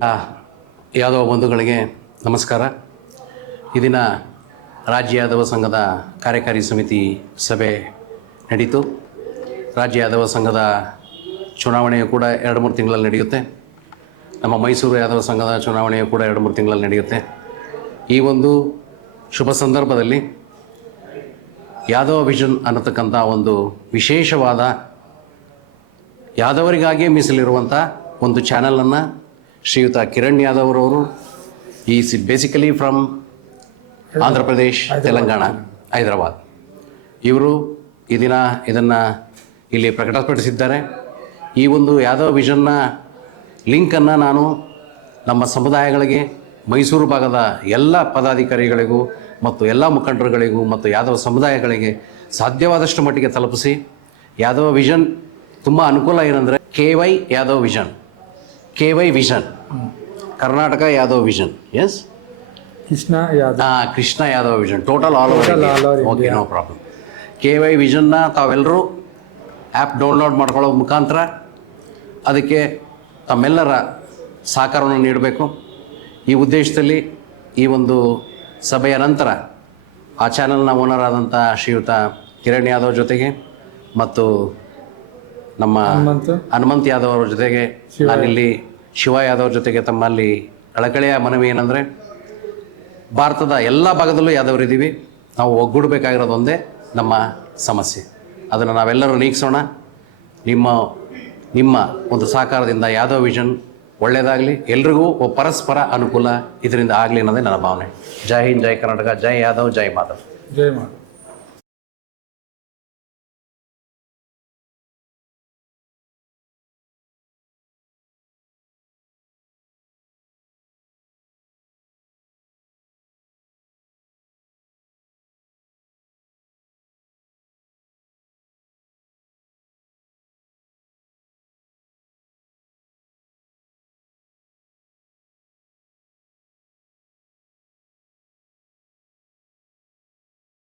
ಯಾದವ ಬಂಧುಗಳಿಗೆ ನಮಸ್ಕಾರ. ಈ ದಿನ ರಾಜ್ಯ ಯಾದವ ಸಂಘದ ಕಾರ್ಯಕಾರಿ ಸಮಿತಿ ಸಭೆ ನಡೀತು. ರಾಜ್ಯ ಯಾದವ ಸಂಘದ ಚುನಾವಣೆಯು ಕೂಡ 2-3 ತಿಂಗಳಲ್ಲಿ ನಡೆಯುತ್ತೆ. ನಮ್ಮ ಮೈಸೂರು ಯಾದವ ಸಂಘದ ಚುನಾವಣೆಯು ಕೂಡ 2-3 ತಿಂಗಳಲ್ಲಿ ನಡೆಯುತ್ತೆ. ಈ ಒಂದು ಶುಭ ಸಂದರ್ಭದಲ್ಲಿ ಯಾದವ ವಿಷನ್ ಅನ್ನತಕ್ಕಂಥ ಒಂದು ವಿಶೇಷವಾದ ಯಾದವರಿಗಾಗಿಯೇ ಮೀಸಲಿರುವಂಥ ಒಂದು ಚಾನಲನ್ನು ಶ್ರೀಯುತ ಕಿರಣ್ ಯಾದವ್ ಅವರು ಬೇಸಿಕಲಿ ಫ್ರಮ್ ಆಂಧ್ರ ಪ್ರದೇಶ್, ತೆಲಂಗಾಣ, ಹೈದರಾಬಾದ್, ಇವರು ಈ ದಿನ ಇದನ್ನು ಇಲ್ಲಿ ಪ್ರಕಟಪಡಿಸಿದ್ದಾರೆ. ಈ ಒಂದು ಯಾದವ ವಿಷನ್ನ ಲಿಂಕನ್ನು ನಾನು ನಮ್ಮ ಸಮುದಾಯಗಳಿಗೆ, ಮೈಸೂರು ಭಾಗದ ಎಲ್ಲ ಪದಾಧಿಕಾರಿಗಳಿಗೂ ಮತ್ತು ಎಲ್ಲ ಮುಖಂಡರುಗಳಿಗೂ ಮತ್ತು ಯಾದವ ಸಮುದಾಯಗಳಿಗೆ ಸಾಧ್ಯವಾದಷ್ಟು ಮಟ್ಟಿಗೆ ತಲುಪಿಸಿ, ಯಾದವ ವಿಷನ್ ತುಂಬ ಅನುಕೂಲ ಏನಂದರೆ KY Yadav vision, KY vision, Karnataka Yadav vision, S Krishna Yadav vision, total all over. Okay, no problem. KY ವಿಷನ್ನ ತಾವೆಲ್ಲರೂ ಆ್ಯಪ್ ಡೌನ್ಲೋಡ್ ಮಾಡ್ಕೊಳ್ಳೋ ಮುಖಾಂತರ ಅದಕ್ಕೆ ತಮ್ಮೆಲ್ಲರ ಸಹಕಾರವನ್ನು ನೀಡಬೇಕು. ಈ ಉದ್ದೇಶದಲ್ಲಿ ಈ ಒಂದು ಸಭೆಯ ನಂತರ ಆ ಚಾನಲ್ನ ಓನರ್ ಆದಂಥ ಶ್ರೀಯುತ ಕಿರಣ್ ಯಾದವ್ ಜೊತೆಗೆ ಮತ್ತು ನಮ್ಮ ಹನುಮಂತ್ ಯಾದವ್ ಅವ್ರ ಜೊತೆಗೆ ನಾನಿಲ್ಲಿ ಶಿವ ಯಾದವ್ ಜೊತೆಗೆ ತಮ್ಮಲ್ಲಿ ಕಳಕಳಿಯ ಮನವಿ ಏನಂದರೆ, ಭಾರತದ ಎಲ್ಲ ಭಾಗದಲ್ಲೂ ಯಾದವರಿದ್ದೀವಿ. ನಾವು ಒಗ್ಗೂಡಬೇಕಾಗಿರೋದು ಒಂದೇ ನಮ್ಮ ಸಮಸ್ಯೆ. ಅದನ್ನು ನಾವೆಲ್ಲರೂ ನೀಗಿಸೋಣ. ನಿಮ್ಮ ಒಂದು ಸಹಕಾರದಿಂದ ಯಾದವ್ ವಿಷನ್ ಒಳ್ಳೆಯದಾಗಲಿ, ಎಲ್ರಿಗೂ ಪರಸ್ಪರ ಅನುಕೂಲ ಇದರಿಂದ ಆಗಲಿ ಅನ್ನೋದೇ ನನ್ನ ಭಾವನೆ. ಜೈ ಹಿಂದ್, ಜೈ ಕರ್ನಾಟಕ, ಜೈ ಯಾದವ್, ಜೈ ಮಾಧವ್. ಜೈ ಮಾಧವ್.